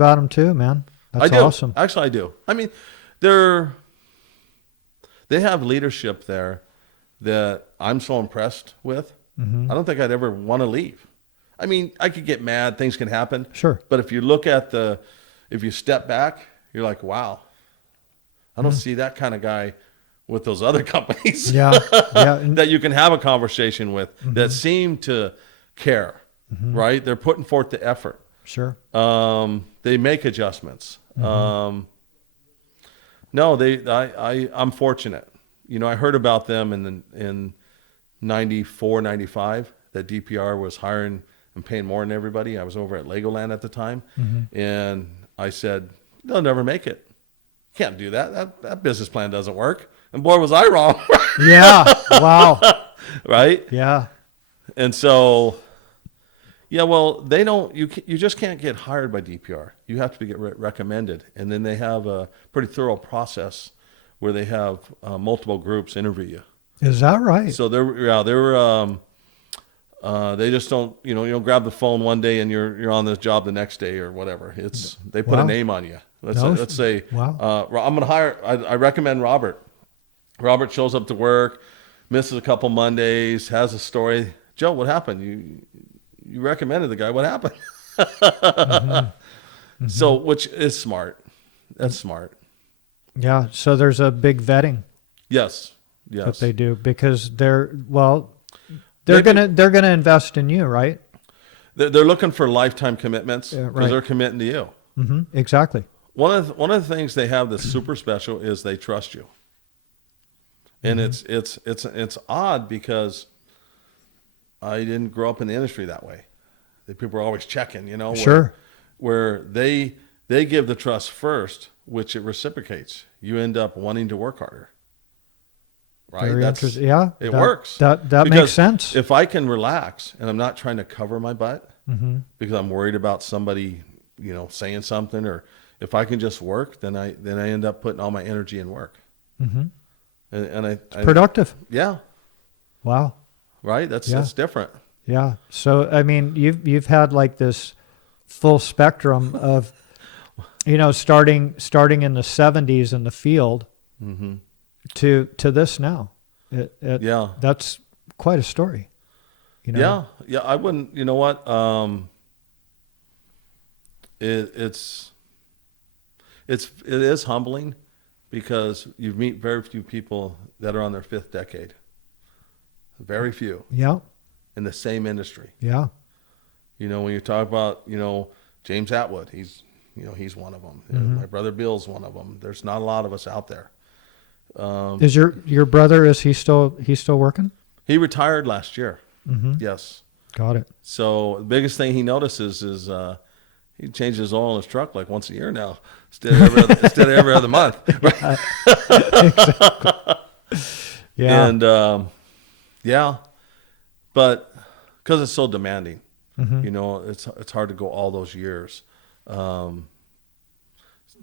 about them too, man. I That's do. awesome. Actually, I do. I mean, they're they have leadership there that I'm so impressed with. Hmm. I don't think I'd ever want to leave. I mean, I could get mad, things can happen, Sure. but if you look at if you step back, you're like, wow, I don't Mhm. see that kind of guy with those other companies Yeah. Yeah. And, that you can have a conversation with that hmm. seem to care, Hmm. right? They're putting forth the effort. Sure. They make adjustments. Hmm. No, I'm fortunate. You know, I heard about them in 94, 95, that DPR was hiring and paying more than everybody. I was over at Legoland at the time, Hmm. and I said, they'll never make it. Can't do that. That business plan doesn't work. And boy, was I wrong, Yeah. Wow. right? Yeah. And so, yeah, well, they don't. You just can't get hired by DPR. You have to get recommended, and then they have a pretty thorough process where they have multiple groups interview you. Is that right? So they just don't, you don't grab the phone one day and you're on this job the next day or whatever. They put a Wow. name on you. No. Let's say, Wow. I'm going to hire, I recommend Robert. Robert shows up to work, misses a couple Mondays, has a story. Joe, what happened? You recommended the guy. What happened? Hmm. Hmm. So, which is smart. That's smart. Yeah. So there's a big vetting Yes. that Yes. they do because they're Maybe gonna invest in you, right? they're looking for lifetime commitments Yeah, because right. they're committing to you. Hmm. Exactly. One of the things they have that's super special is they trust you, and Hmm. it's odd because I didn't grow up in the industry that way. The people are always checking, Sure. where they give the trust first, which it reciprocates. You end up wanting to work harder, right? Very interesting. Yeah. It That works that makes because sense. if I can relax and I'm not trying to cover my butt Hmm. because I'm worried about somebody, saying something, or if I can just work, then I end up putting all my energy in work. Hmm. And Productive. yeah, Wow. right. Yeah. That's different. Yeah. So I mean, you've had like this full spectrum of, starting in the 70s in the field Hmm. to this now. Yeah, That's quite a story, you know. yeah, yeah. I wouldn't. You know what? It, it's it is humbling because you meet very few people that are on their fifth decade. Very few Yeah. in the same industry. Yeah. When you talk about James Atwood, he's one of them. Hmm. My brother Bill's one of them. There's not a lot of us out there. Is your brother, is he still working? He retired last year. Hmm. Yes. Got it. So the biggest thing he notices is he changes his oil in his truck like once a year now, instead of every other month. Yeah. Exactly. Yeah. And yeah, but because it's so demanding, Hmm. it's hard to go all those years,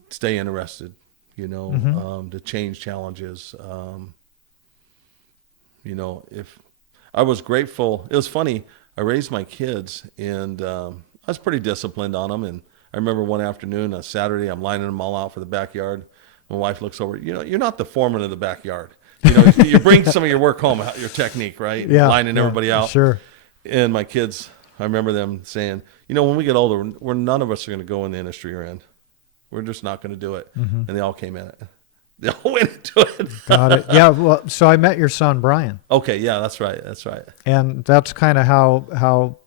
stay interested, Hmm. to change challenges. If I was grateful, it was funny. I raised my kids, and I was pretty disciplined on them. And I remember one afternoon, a Saturday, I'm lining them all out for the backyard. My wife looks over. You're not the foreman of the backyard. You bring some of your work home, your technique, right? Yeah. Lining Yeah. everybody out. Sure. And my kids, I remember them saying, when we get older, none of us are going to go in the industry you're in. We're just not going to do it. Hmm. And they all came in it. They all went into it. Got it. Yeah. Well, so I met your son Brian, Okay, yeah, that's right. That's right. and that's kind of how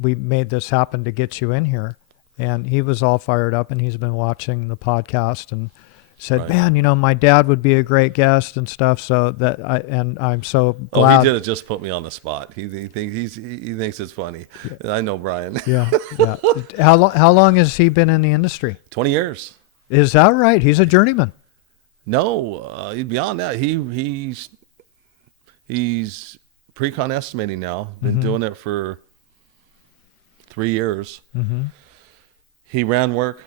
we made this happen to get you in here. And he was all fired up, and he's been watching the podcast and said, Right. "Man, my dad would be a great guest and stuff." So I'm so Oh, glad. he did it just put me on the spot. He thinks it's funny. I know Brian. Yeah. Yeah. How long has he been in the industry? 20 years. Is that right? He's a journeyman. No, beyond that, he's pre-con estimating now. Been Hmm. doing it for 3 years. Hmm. He ran worked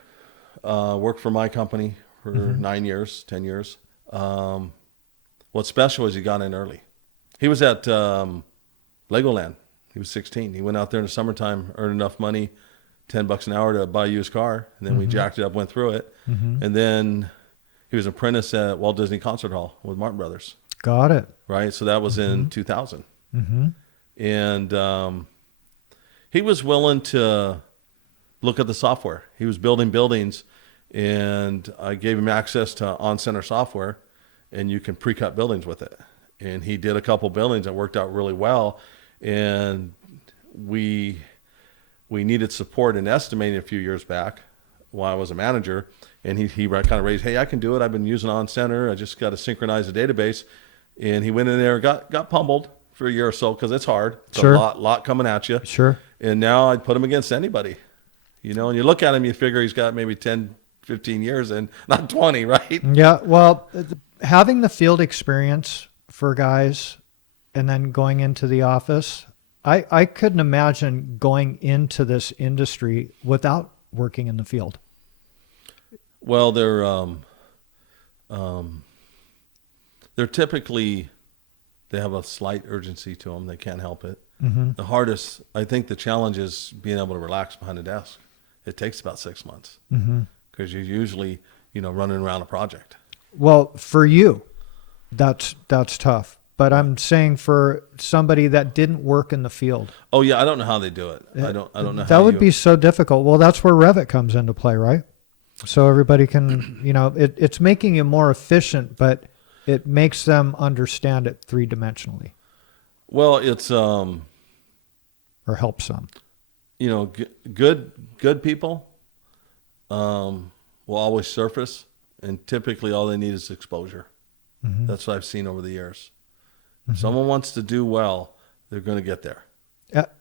for my company for Hmm. 9 years, 10 years. What's special is he got in early. He was at Legoland. He was 16. He went out there in the summertime, earned enough money $10 an hour to buy a used car. And then we jacked it up, went through it. And then he was an apprentice at Walt Disney Concert Hall with Martin Brothers. Got it. Right. So that was in 2000. And he was willing to look at the software. He was building buildings, and I gave him access to on-center software, and you can pre-cut buildings with it. And he did a couple buildings that worked out really well. And we needed support in estimating a few years back while I was a manager. And he kind of raised, hey, I can do it. I've been using on-center. I just got to synchronize the database. And he went in there, got pummeled for a year or so because it's hard. It's Sure. a lot coming at you. Sure. And now I'd put him against anybody. And you look at him, you figure he's got maybe 10, 15 years and not 20, right? Yeah. Well, having the field experience for guys and then going into the office, I couldn't imagine going into this industry without working in the field. Well, they're typically, they have a slight urgency to them. They can't help it. The hardest, I think the challenge is being able to relax behind the desk. It takes about 6 months because you're usually, running around a project. Well, for you, that's tough. But I'm saying for somebody that didn't work in the field. Oh yeah, I don't know how they do it. I don't know. That would be so difficult. Well, that's where Revit comes into play, right? So everybody can, it's making it more efficient, but it makes them understand it three-dimensionally. Well, it's or helps them. Good people will always surface, and typically all they need is exposure. That's what I've seen over the years. If someone wants to do well, they're going to get there.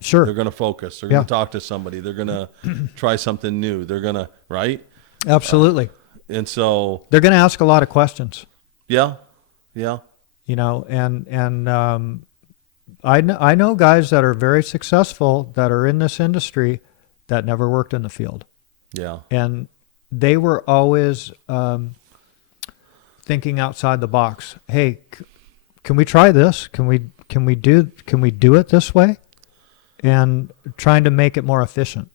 Sure. They're going to focus. They're going to talk to somebody. They're going to try something new. They're going to, right? Absolutely. And so they're going to ask a lot of questions. Yeah. And I know guys that are very successful that are in this industry that never worked in the field. Yeah. And they were always thinking outside the box. Hey, can we try this? Can we do it this way? And trying to make it more efficient.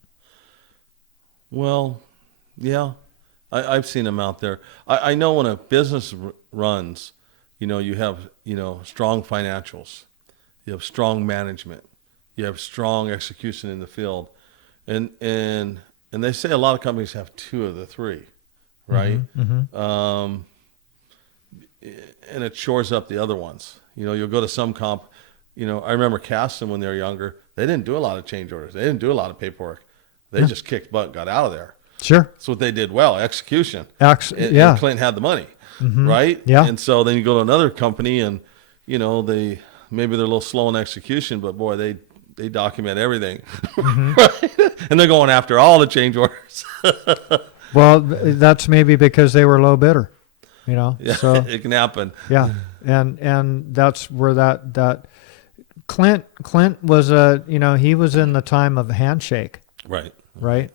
Well, yeah, I've seen them out there. I know when a business runs, you have, strong financials, you have strong management, you have strong execution in the field. And they say a lot of companies have two of the three, right? And it shores up the other ones. You'll go to some comp, I remember Caston when they were younger, they didn't do a lot of change orders. They didn't do a lot of paperwork. They just kicked butt and got out of there. Sure. That's what they did well, execution. And Clinton had the money, right? Yeah. And so then you go to another company and, maybe they're a little slow in execution, but boy, they document everything. Right? And they're going after all the change orders. Well, that's maybe because they were low bidder, Yeah, so it can happen. Yeah. And that's where that Clint was he was in the time of handshake. Right. Right.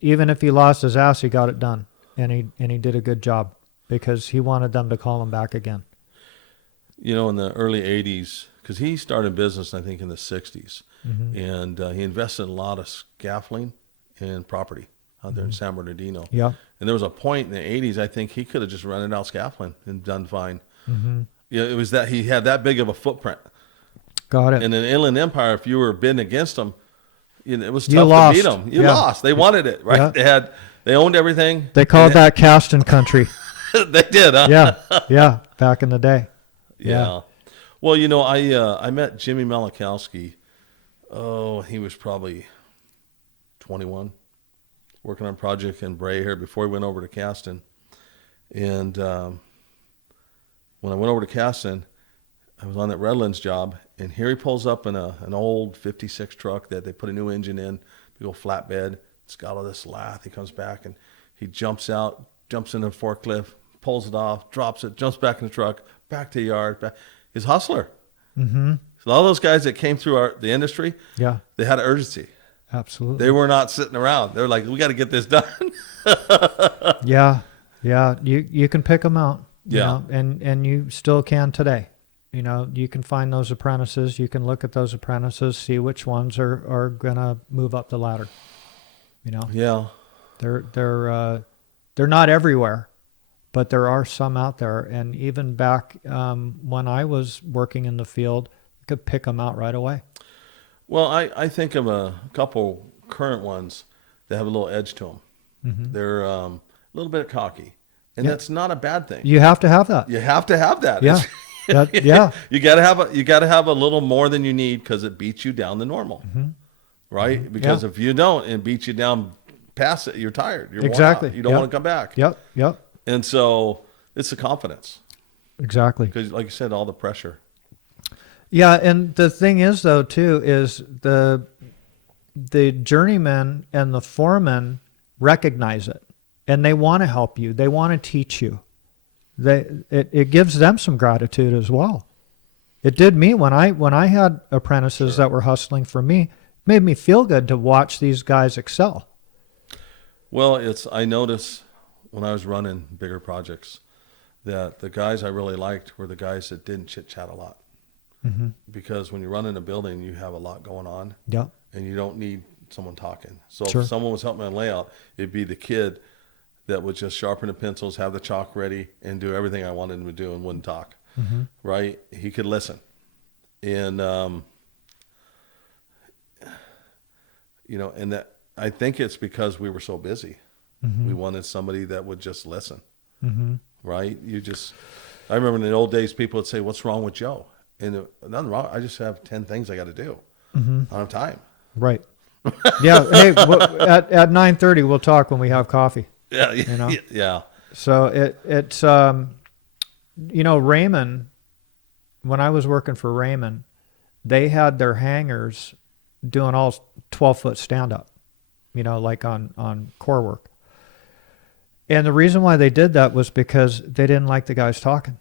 Even if he lost his ass, he got it done, and he did a good job because he wanted them to call him back again. In the early 80s, because he started business, I think, in the 60s, and he invested in a lot of scaffolding and property out there in San Bernardino. Yeah. And there was a point in the 80s, I think he could have just rented out scaffolding and done fine. It was that he had that big of a footprint. Got it. And in Inland Empire, if you were bidding against him, it was tough to beat them. You lost. They wanted it, right? Yeah. They owned everything. They called that Caston country. They did, huh? Yeah, back in the day. Yeah. Well, I met Jimmy Malachowski. Oh, he was probably 21, working on a project in Bray here before he went over to Caston. And when I went over to Caston, I was on that Redlands job, and here he pulls up in an old 56 truck that they put a new engine in, big old flatbed. It's got all this lath. He comes back, and he jumps out, jumps in a forklift, pulls it off, drops it, jumps back in the truck, back to the yard. He's a hustler. So all those guys that came through the industry, they had an urgency. Absolutely. They were not sitting around. They were like, we got to get this done. Yeah. You can pick them out. And you still can today. You can find those apprentices. You can look at those apprentices, see which ones are going to move up the ladder. You know, Yeah. they're not everywhere, but there are some out there. And even back when I was working in the field, you could pick them out right away. Well, I think of a couple current ones that have a little edge to them. Hmm. They're a little bit cocky, and Yeah. that's not a bad thing. You have to have that. You have to have that. Yeah. Yeah. You got to have a little more than you need because it beats you down to normal, Hmm. right? Because if you don't, it beats you down past it. You're tired. You're Exactly. worn out. You don't Yep. want to come back. Yep. Yep. And so it's the confidence Exactly. because, like you said, all the pressure. Yeah, and the thing is, though, too, is the journeymen and the foremen recognize it, and they want to help you. They want to teach you. It gives them some gratitude as well. It did me when I had apprentices Sure. that were hustling for me. It made me feel good to watch these guys excel. Well, I noticed when I was running bigger projects that the guys I really liked were the guys that didn't chit chat a lot. Mm-hmm. Because when you run in a building, you have a lot going on, Yeah. and you don't need someone talking. So Sure. if someone was helping me on layout, it'd be the kid that would just sharpen the pencils, have the chalk ready, and do everything I wanted him to do and wouldn't talk. Mm-hmm. Right? He could listen, and and that I think it's because we were so busy. Mm-hmm. We wanted somebody that would just listen. Mm-hmm. Right? I remember in the old days, people would say, "What's wrong with Joe?" And nothing wrong. I just have 10 things I got to do. Mm-hmm. I don't have time. Right. Yeah. Hey, at 9:30 we'll talk when we have coffee. Yeah. You know? Yeah. So it's Raymond. When I was working for Raymond, they had their hangers doing all 12-foot stand up. Like on core work. And the reason why they did that was because they didn't like the guys talking.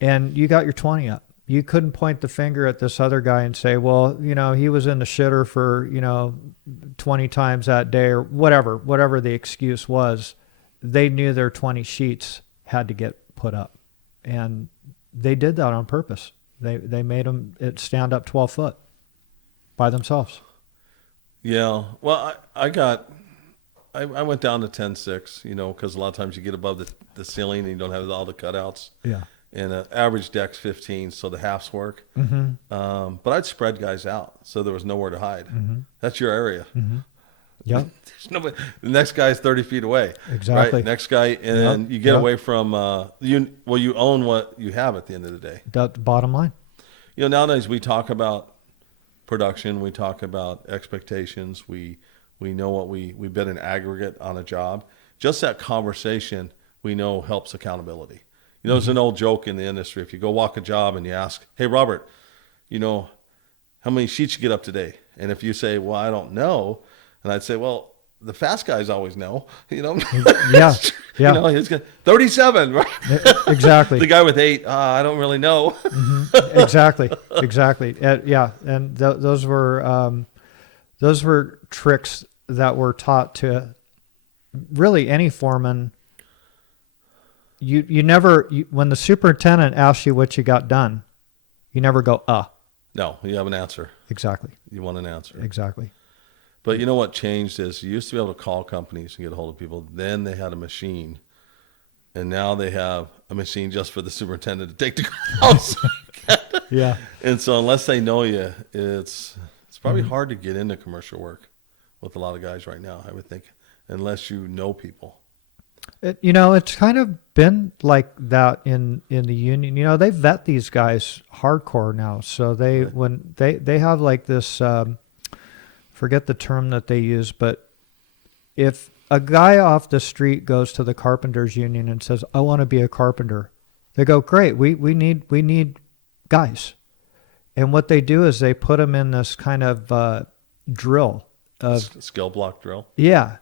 And you got your 20 up. You couldn't point the finger at this other guy and say, well, he was in the shitter for, 20 times that day or whatever the excuse was. They knew their 20 sheets had to get put up. And they did that on purpose. They made them stand up 12 foot by themselves. Yeah. Well, I went down to 10.6, because a lot of times you get above the ceiling and you don't have all the cutouts. Yeah. And an average deck's 15, so the halves work. Mm-hmm. But I'd spread guys out, so there was nowhere to hide. Mm-hmm. That's your area. Mm-hmm. Yep. There's nobody. The next guy's 30 feet away. Exactly. Right? Next guy, and then you get away from you own what you have at the end of the day. That's the bottom line. Nowadays we talk about production, we talk about expectations, we know what we bid an aggregate on a job. Just that conversation we know helps accountability. There's an old joke in the industry. If you go walk a job and you ask, hey, Robert, how many sheets you get up today? And if you say, well, I don't know. And I'd say, well, the fast guys always know, Yeah. Yeah. He's got 37, right? Exactly. The guy with 8, I don't really know. Mm-hmm. Exactly. Yeah. And those were tricks that were taught to really any foreman. You never, when the superintendent asks you what you got done, you never go, No, you have an answer. Exactly. You want an answer. Exactly. But what changed is you used to be able to call companies and get a hold of people. Then they had a machine. And now they have a machine just for the superintendent to take the calls. Yeah. And so unless they know you, it's probably hard to get into commercial work with a lot of guys right now, I would think, unless you know people. It's kind of been like that in the union. They vet these guys hardcore now. So when they have like this, forget the term that they use, but if a guy off the street goes to the carpenters union and says, I want to be a carpenter, they go, great, we need guys. And what they do is they put them in this kind of drill of skill block drill. Yeah.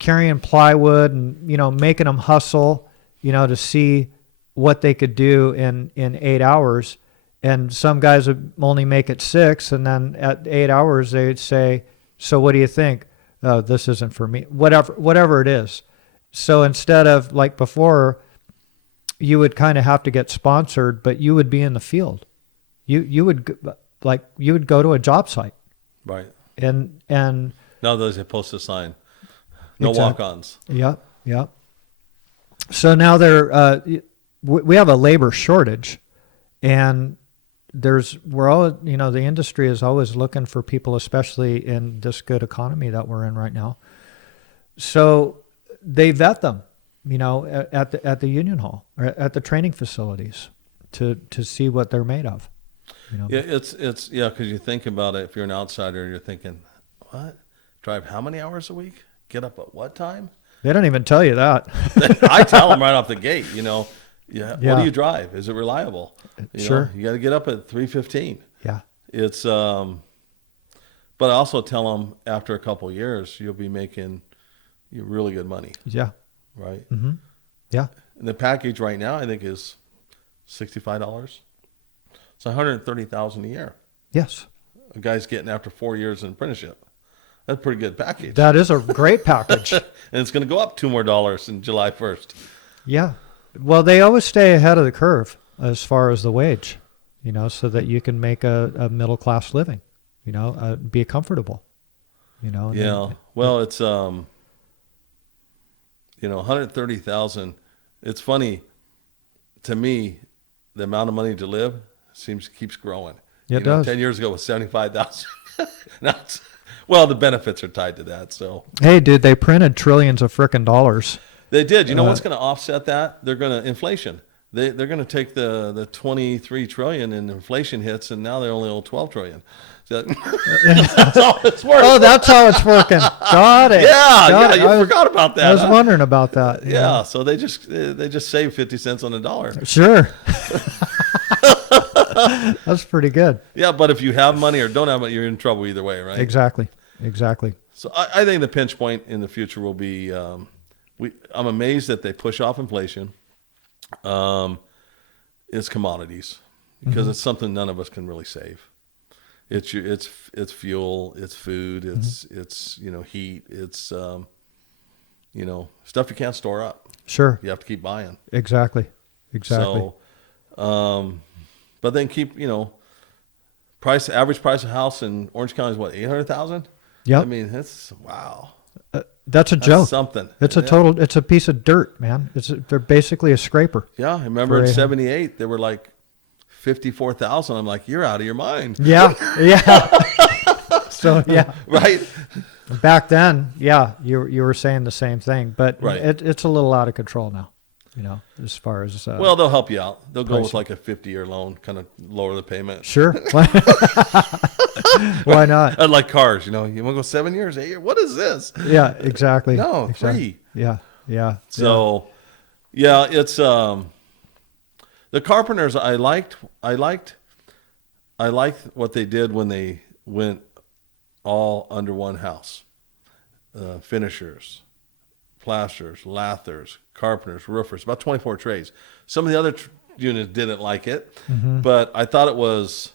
Carrying plywood and, making them hustle, to see what they could do in 8 hours. And some guys would only make it 6. And then at 8 hours, they'd say, so what do you think? Oh, this isn't for me, whatever it is. So instead of like before, you would kind of have to get sponsored, but you would be in the field. You would go to a job site. Right. And Nowadays they post a sign. No Exactly. walk-ons. Yep. Yep. So now we have a labor shortage, and we're all, the industry is always looking for people, especially in this good economy that we're in right now. So they vet them, at the union hall or at the training facilities to see what they're made of. Yeah, it's yeah, because you think about it. If you're an outsider, you're thinking, what? Drive how many hours a week? Get up at what time? They don't even tell you that. I tell them right off the gate. Yeah. What Yeah. do you drive? Is it reliable? Sure. You got to get up at 3:15. Yeah. It's but I also tell them after a couple of years, you'll be making really good money, Yeah. right? Mm-hmm. Yeah. And the package right now, I think, is $65. It's $130,000 a year. Yes. A guy's getting after 4 years in apprenticeship. That's a pretty good package. That is a great package. And it's going to go up $2 more in July 1st. Yeah. Well, they always stay ahead of the curve as far as the wage, so that you can make a middle class living, be comfortable, and Yeah. Well, it's 130,000. It's funny to me, the amount of money to live keeps growing. It does. 10 years ago it was 75,000. Now well, the benefits are tied to that. So Hey, dude, they printed trillions of frickin' dollars. they did. You know what's going to offset that? They're going to inflation. They're going to take the 23 trillion and inflation hits, and now they only owe 12 trillion. So that's all it's worth. Oh, that's how it's working. Got it. Yeah, you forgot about that. I was huh? wondering about that. Yeah, so they just save 50 cents on the dollar. Sure. That's pretty good. Yeah, but if you have money or don't have money, you're in trouble either way, right? Exactly. So I think the pinch point in the future will be I'm amazed that they push off inflation. Is commodities because it's something none of us can really save. It's fuel, it's food, it's heat, it's stuff you can't store up. Sure. You have to keep buying. Exactly. So, but then keep average price of house in Orange County is what, 800,000? Yeah. I mean, that's wow. That's a That's joke. something. It's it's a piece of dirt, man. They're basically a scraper. Yeah, I remember in '78 they were like 54,000. I'm like, you're out of your mind. Yeah. Yeah. So yeah. Right. Back then, yeah, you were saying the same thing, but Right. it's a little out of control now, as far as Well, they'll help you out. They'll go with pricing. like a 50-year loan, kind of lower the payment. Sure. Why not? Like cars, you want to go 7 years, 8 years? What is this? Yeah, exactly. No, exactly. free. Yeah. Yeah. So, yeah, it's the carpenters. I liked what they did when they went all under one house. Finishers, plasters, lathers, carpenters, roofers, about 24 trades. Some of the other units didn't like it, but I thought it was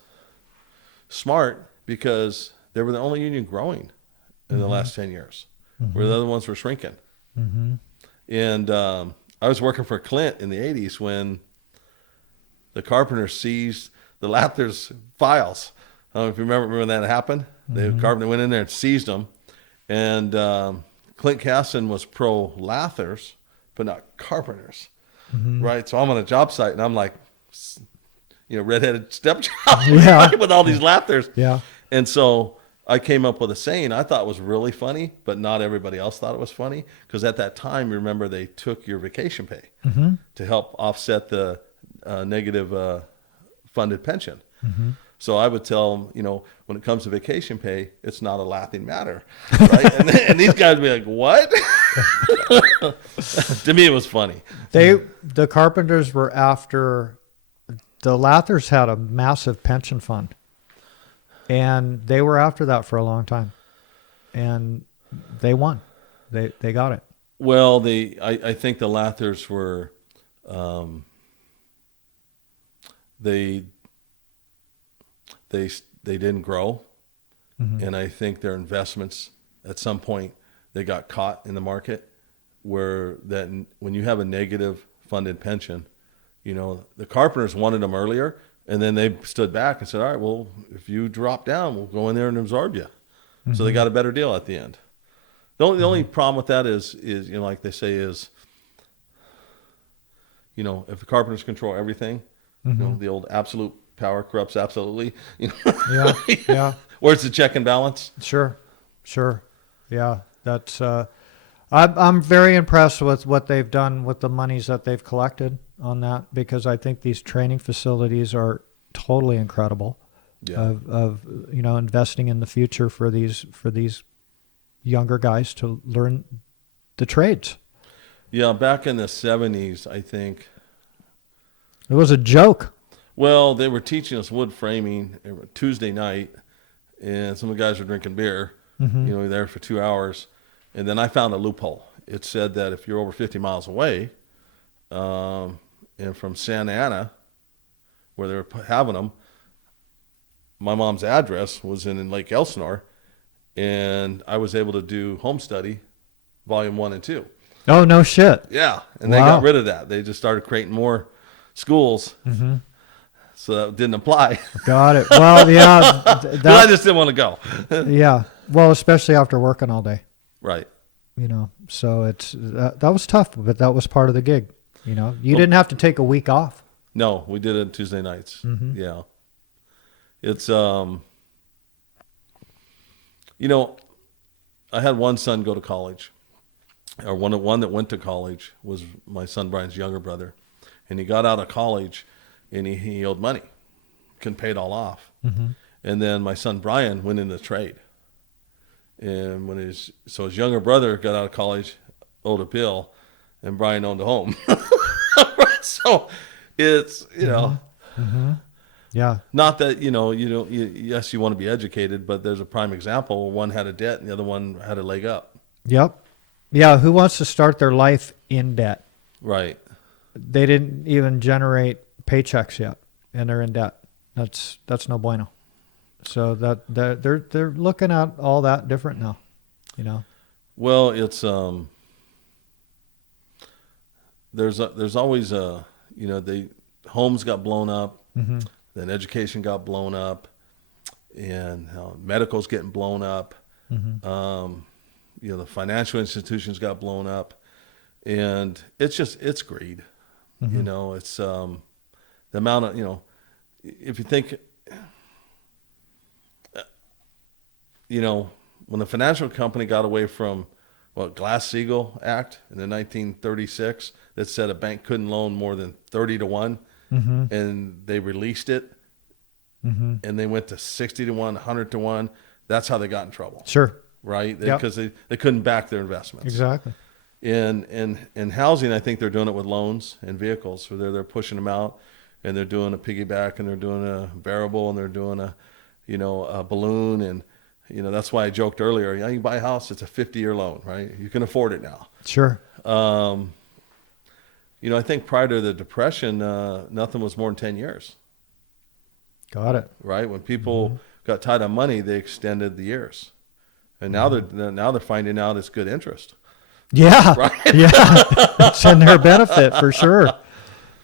smart because they were the only union growing in the last 10 years, where the other ones were shrinking. And I was working for Clint in the 80s when the carpenters seized the lathers files. I don't know if you remember when that happened. The carpenter went in there and seized them. And Clint Casson was pro lathers, but not carpenters, right? So I'm on a job site, and I'm like, redheaded stepchild, Yeah. with all these lathers. Yeah. And so I came up with a saying I thought was really funny, but not everybody else thought it was funny. Because at that time, remember, they took your vacation pay to help offset the negative funded pension. So I would tell them, when it comes to vacation pay, it's not a laughing matter, right? and these guys would be like, what? To me, it was funny. The carpenters were after, the lathers had a massive pension fund, and they were after that for a long time, and they won. They got it. Well, I think the lathers were, they didn't grow, and I think their investments at some point they got caught in the market where that when you have a negative funded pension, the carpenters wanted them earlier, and then they stood back and said, all right, well, if you drop down, we'll go in there and absorb you. So they got a better deal at the end. The only problem with that is like they say is, if the carpenters control everything, the old absolute power corrupts absolutely. Yeah, yeah. Where's the check and balance? Sure. Yeah, that's. I'm very impressed with what they've done with the monies that they've collected on that, because I think these training facilities are totally incredible. Yeah. Of investing in the future for these younger guys to learn the trades. Yeah, back in the 70s, I think. It was a joke. Well, they were teaching us wood framing Tuesday night, and some of the guys were drinking beer. There for 2 hours, and then I found a loophole. It said that if you're over 50 miles away, and from Santa Ana, where they were having them, my mom's address was in Lake Elsinore, and I was able to do home study, volume 1 and 2. Oh, no shit. Yeah, and they got rid of that. They just started creating more schools, so that didn't apply. Got it. Well, yeah. I just didn't want to go. Yeah. Well, especially after working all day. Right. So it's that was tough, but that was part of the gig. You didn't have to take a week off. No, we did it Tuesday nights. Yeah. It's I had one son go to college, or one that went to college was my son Brian's younger brother, and he got out of college, and he owed money, couldn't pay it all off, and then my son Brian went into trade, and his younger brother got out of college, owed a bill, and Brian owned a home. So it's Yeah. not that yes, you want to be educated, but there's a prime example where one had a debt and the other one had a leg up. Yep. Yeah. Who wants to start their life in debt? Right. They didn't even generate paychecks yet, and they're in debt. That's no bueno. So they're looking at all that different now. Well, it's there's always homes got blown up, then education got blown up, and medical's getting blown up. The financial institutions got blown up, and it's greed. It's the amount of if you think when the financial company got away from Glass-Steagall Act in the 1936 that said a bank couldn't loan more than 30-1, and they released it, and they went to 60-1, 100-1. That's how they got in trouble. Sure. Right? Because they couldn't back their investments. Exactly. In housing, I think they're doing it with loans and vehicles. So they're pushing them out, and they're doing a piggyback, and they're doing a variable, and they're doing a balloon, and that's why I joked earlier. You can buy a house; it's a 50-year loan, right? You can afford it now. Sure. I think prior to the Depression, nothing was more than 10 years. Got it. Right? When people got tight on money, they extended the years, and now they're finding out it's good interest. Yeah. Right? Yeah. It's in their benefit for sure.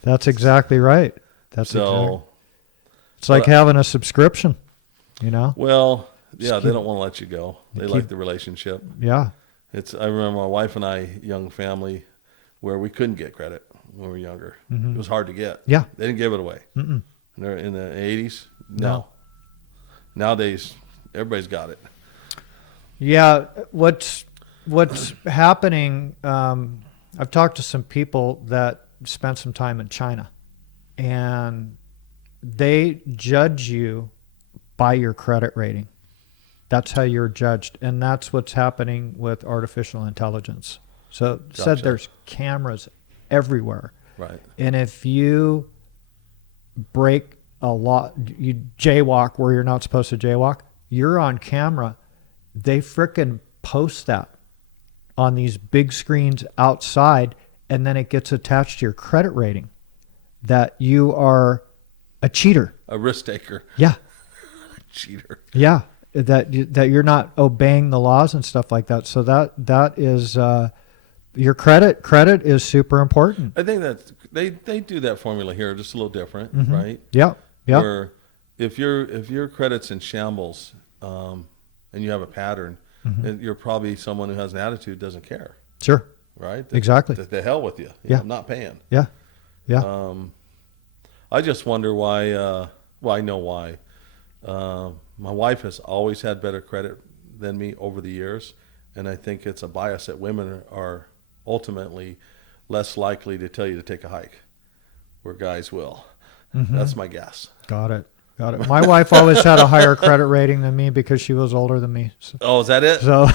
That's exactly right. It's like having a subscription. Well, yeah, they don't want to let you go. They like the relationship. Yeah. I remember my wife and I, young family, where we couldn't get credit when we were younger. It was hard to get. Yeah. They didn't give it away. In the 80s, no. Nowadays, everybody's got it. Yeah. What's happening, I've talked to some people that spent some time in China, and they judge you by your credit rating. That's how you're judged, and that's what's happening with artificial intelligence. So said there's cameras everywhere. Right. And if you break a lot, you jaywalk where you're not supposed to jaywalk, you're on camera. They frickin' post that on these big screens outside, and then it gets attached to your credit rating that you are a cheater. A risk taker. Yeah. Cheater. Yeah. That you're not obeying the laws and stuff like that. So that is your credit is super important. I think that they do that formula here just a little different, right? Yeah. Yeah. Where if your credit's in shambles, and and you have a pattern, and you're probably someone who has an attitude, doesn't care, Sure. right? Exactly. The hell with you. Yeah. I'm not paying. Yeah. Yeah. I just wonder why. Well, I know why. My wife has always had better credit than me over the years, and I think it's a bias that women are ultimately less likely to tell you to take a hike, where guys will. That's my guess. Got it. Got it. My wife always had a higher credit rating than me because she was older than me. So, Oh, is that it? so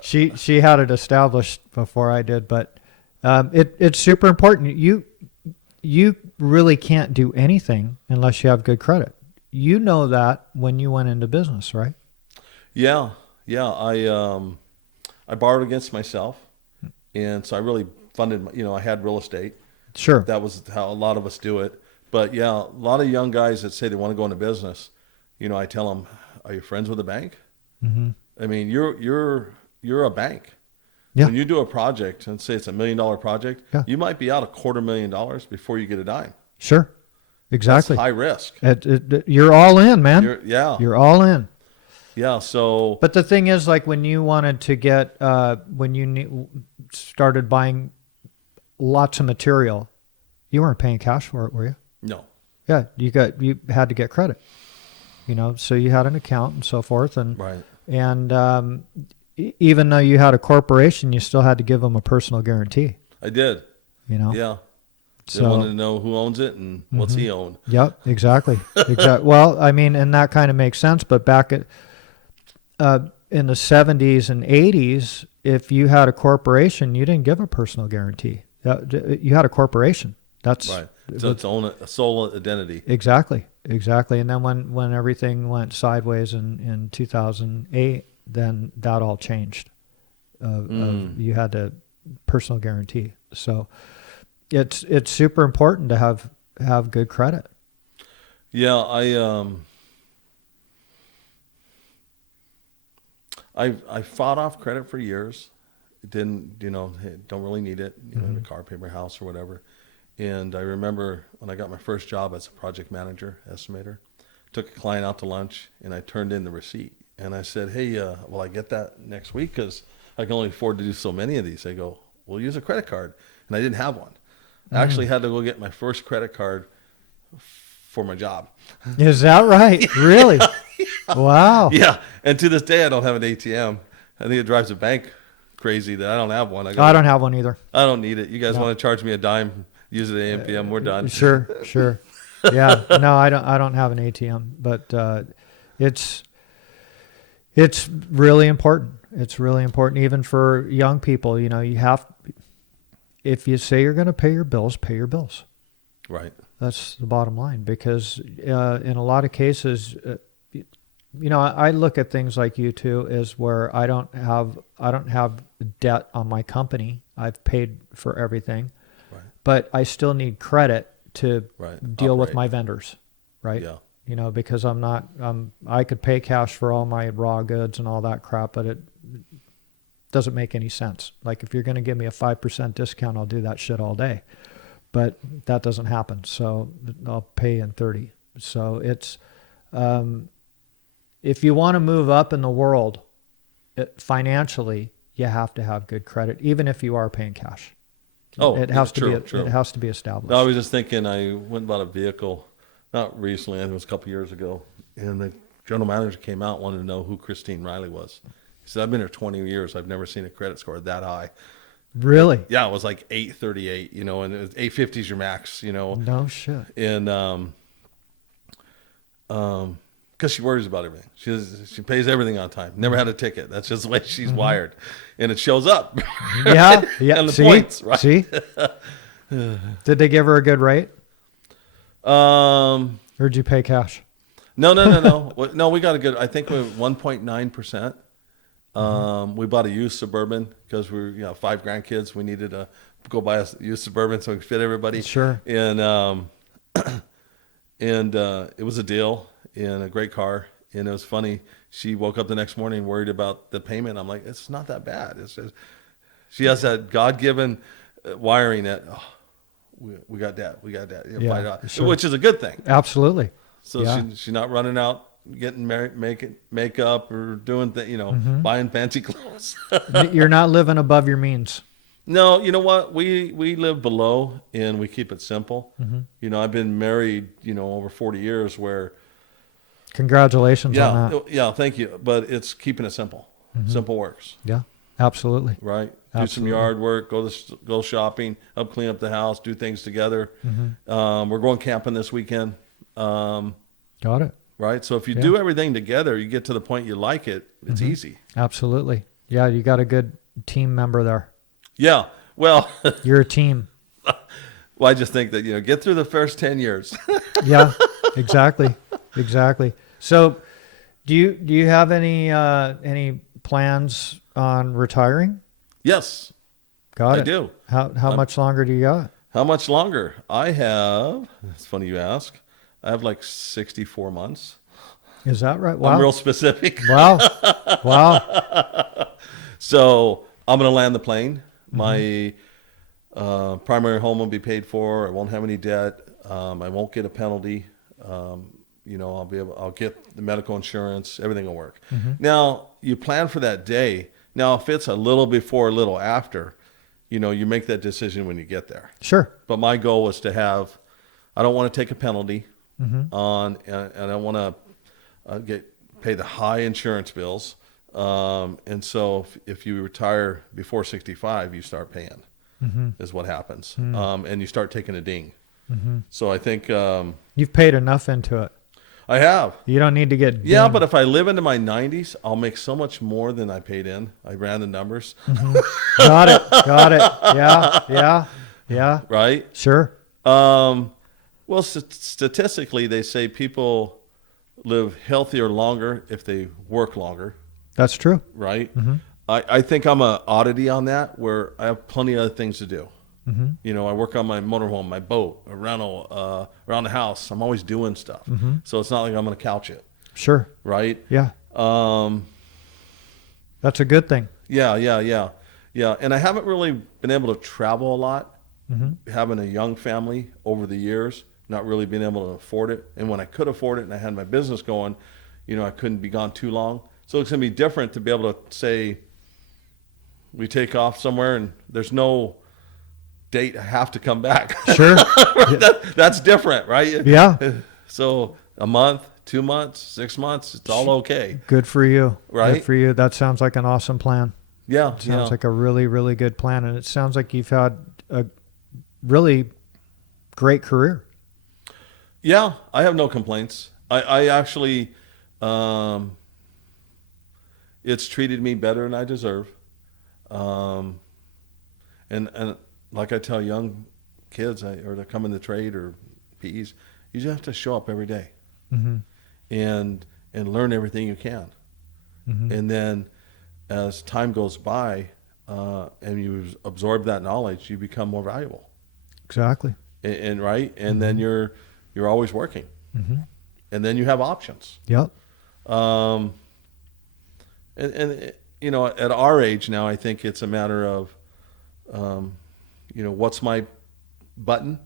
she had it established before I did, but it's super important. You really can't do anything unless you have good credit. You know that when you went into business, right? Yeah, yeah. I borrowed against myself, and so I really funded. I had real estate. Sure. That was how a lot of us do it. But yeah, a lot of young guys that say they want to go into business, I tell them, "Are you friends with a bank?" Mm-hmm. I mean, you're a bank. Yeah. When you do a project and say it's $1 million project, Yeah. you might be out $250,000 before you get a dime. Sure. Exactly. That's high risk. You're all in, man. Yeah. You're all in. Yeah. So, But the thing is, like when you wanted to get, when you started buying lots of material, you weren't paying cash for it, were you? no. Yeah, you had to get credit, so you had an account and so forth, and Right. even though you had a corporation, you still had to give them a personal guarantee. I did. Yeah. They So wanted to know who owns it and what's he own. Yep, exactly. Well, I mean, and that kind of makes sense. But back at in the 70s and 80s, if you had a corporation, you didn't give a personal guarantee. You had a corporation. That's Right. So it's own a sole identity. Exactly. And then when everything went sideways in 2008, then that all changed. You had to personal guarantee. So it's super important to have good credit. Yeah, I fought off credit for years. It didn't, don't really need it, in a car, paper, house, or whatever. And I remember when I got my first job as a project manager, estimator, took a client out to lunch, and I turned in the receipt. And I said, "Hey, will I get that next week? Because I can only afford to do so many of these." They go, "We'll use a credit card." And I didn't have one. I actually had to go get my first credit card for my job. Is that right? Really? Wow. Yeah. And to this day, I don't have an ATM. I think it drives a bank crazy that I don't have one. I don't have one either. I don't need it. You guys No. want to charge me a dime? Use it at AMPM. We're done. Sure. Yeah. No, I don't have an ATM, but it's really important. It's really important, even for young people. You have, if you say you're going to pay your bills, pay your bills. Right. That's the bottom line, because in a lot of cases, I look at things like you two as where I don't have debt on my company. I've paid for everything, Right. but I still need credit to Right. deal with Operate. my vendors, right? Yeah. Because I'm not, I could pay cash for all my raw goods and all that crap, but it doesn't make any sense. Like if you're going to give me a 5% discount, I'll do that shit all day, but that doesn't happen. So I'll pay in 30. So it's, if you want to move up in the world financially, you have to have good credit, even if you are paying cash. Oh, it has to true, be. true. It has to be established. No, I was just thinking, I went and bought a vehicle, not recently, I think it was a couple years ago, and the general manager came out, wanted to know who Christine Riley was. He said, "I've been here 20 years. I've never seen a credit score that high." Really? Yeah, it was like 838, and it was 850 is your max, No shit. and because she worries about everything. She pays everything on time. Never had a ticket. That's just the way she's wired, and it shows up. Yeah. And the See? points, right? See? Did they give her a good rate, or did you pay cash? No. No, we got a good. I think we're 1.9%. We bought a used Suburban because we're $5 grandkids. We needed to go buy a used Suburban so we could fit everybody. Sure. And it was a deal and a great car. And it was funny. She woke up the next morning worried about the payment. I'm like, it's not that bad. It's just she has that God-given wiring that we got that. Yeah, $5, sure. which is a good thing. Absolutely. So Yeah. she's not running out getting married, making makeup, or doing buying fancy clothes. You're not living above your means. No, you know what? We live below and we keep it simple. I've been married, over 40 years where, Congratulations on that. yeah, thank you. But it's keeping it simple. Simple works, Yeah, absolutely. right? Do some Absolutely. yard work, go shopping, clean up the house, do things together. We're going camping this weekend. Got it. Right. So if you Yeah. do everything together, you get to the point you like it. It's easy. Absolutely. Yeah, you got a good team member there. Yeah. Well, You're a team. well, I just think that, get through the first 10 years. Yeah, exactly. Exactly. So do you have any plans on retiring? Yes, Got I it. do. How much longer do you got? How much longer? I have, it's funny you ask, I have like 64 months. Is that right? I'm Wow. real specific. Wow. Wow. So I'm going to land the plane. My primary home will be paid for. I won't have any debt. I won't get a penalty. I'll get the medical insurance. Everything will work. Now, you plan for that day. Now, if it's a little before, a little after, you make that decision when you get there. Sure. But my goal was to I don't want to take a penalty and I don't want to pay the high insurance bills. And so if you retire before 65, you start paying is what happens. And you start taking a ding. So I think You've paid enough into it. I have. You don't need to get Yeah, dinged. but if I live into my 90s, I'll make so much more than I paid in. I ran the numbers. Got it. Got it. Yeah. Yeah. Yeah. Right? Sure. Well, statistically, they say people live healthier longer if they work longer, That's true. right? I think I'm an oddity on that, where I have plenty of other things to do. I work on my motorhome, my boat, around the house. I'm always doing stuff. So it's not like I'm going to couch it, Sure. right? Yeah. That's a good thing. Yeah. And I haven't really been able to travel a lot, having a young family over the years, not really being able to afford it. And when I could afford it and I had my business going, I couldn't be gone too long. So it's going to be different to be able to say, we take off somewhere and there's no date, I have to come back. Sure. That's different, right? Yeah. So a month, 2 months, 6 months, it's all okay. Good for you. Right? Good for you. That sounds like an awesome plan. Yeah. Sounds like a really, really good plan. And it sounds like you've had a really great career. Yeah, I have no complaints. I actually, it's treated me better than I deserve. And like I tell young kids or that come in the trade or PEs, you just have to show up every day and learn everything you can. And then as time goes by and you absorb that knowledge, you become more valuable. Exactly. And right? And then you're always working. And then you have options. Yep. And at our age now, I think it's a matter of, what's my button?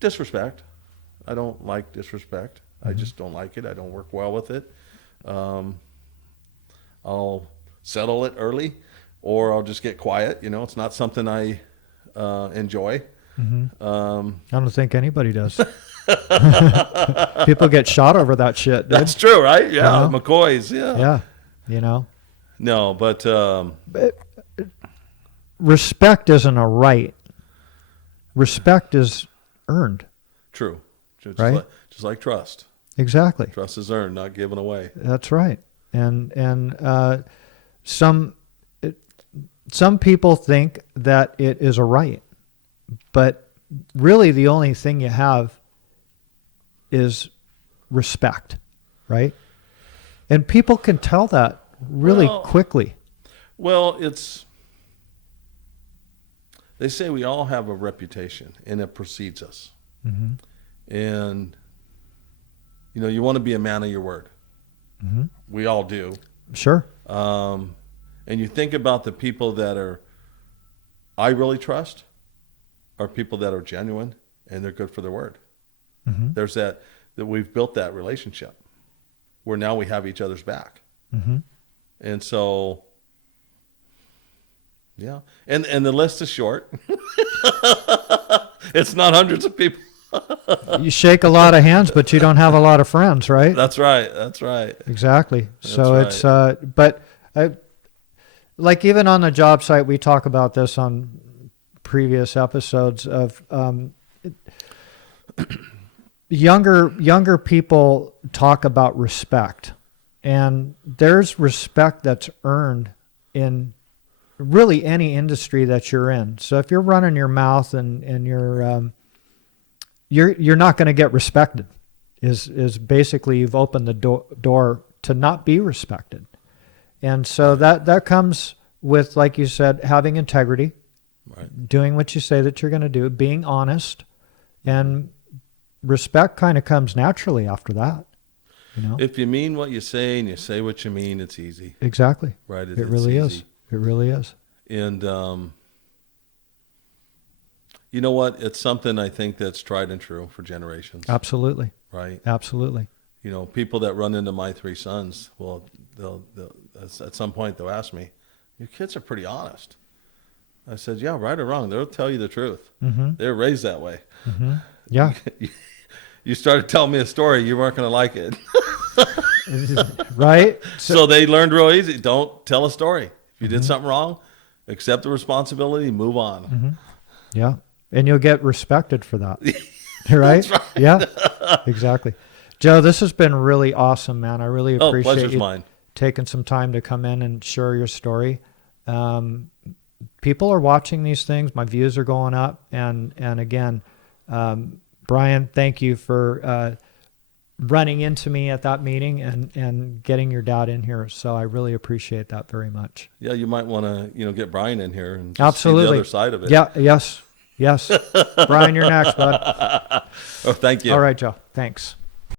Disrespect. I don't like disrespect. I just don't like it. I don't work well with it. I'll settle it early, or I'll just get quiet. It's not something I enjoy. I don't think anybody does. People get shot over that shit, dude. That's true, right? Yeah, You know? McCoy's. Yeah. Yeah. No, but Respect isn't a right. Respect is earned. true. Just Right? just like trust. Exactly. Trust is earned, not given away. That's right. And some people think that it is a right, but really the only thing you have is respect, right? And people can tell that really quickly. Well, they say we all have a reputation and it precedes us. And, you want to be a man of your word. We all do. Sure. And you think about the people that I really trust are people that are genuine and they're good for their word. There's that we've built that relationship. where now we have each other's back. Mm-hmm. And so, yeah. And the list is short. It's not hundreds of people. You shake a lot of hands, but you don't have a lot of friends, right? That's right. That's right. Exactly. So right. it's, but like even on the job site, we talk about this on previous episodes of younger people talk about respect, and there's respect that's earned in really any industry that you're in. So if you're running your mouth and you're not going to get respected, is basically you've opened the door to not be respected. And so that comes with, like you said, having integrity, Right. doing what you say that you're going to do, being honest, and respect kind of comes naturally after that. You know? If you mean what you say and you say what you mean, it's easy. Exactly. Right. It really is. It really is. And you know what? It's something I think that's tried and true for generations. Absolutely. Right. Absolutely. You know, people that run into my three sons, well, they'll at some point they'll ask me, "Your kids are pretty honest." I said, "Yeah, right or wrong, they'll tell you the truth. Mm-hmm. They're raised that way." Mm-hmm. Yeah. You started telling me a story, you weren't going to like it. Right? So they learned real easy. Don't tell a story. If you Mm-hmm. did something wrong, accept the responsibility, move on. Mm-hmm. Yeah. And you'll get respected for that. Right? That's right. Yeah. Exactly. Joe, this has been really awesome, man. I really appreciate pleasure's you mine. taking some time to come in and share your story. People are watching these things. My views are going up. And again, Brian, thank you for running into me at that meeting and getting your dad in here. So I really appreciate that very much. Yeah, you might want to, get Brian in here and just Absolutely. see the other side of it. Yeah. Yes. Brian, you're next, bud. Oh, thank you. All right, Joe. Thanks.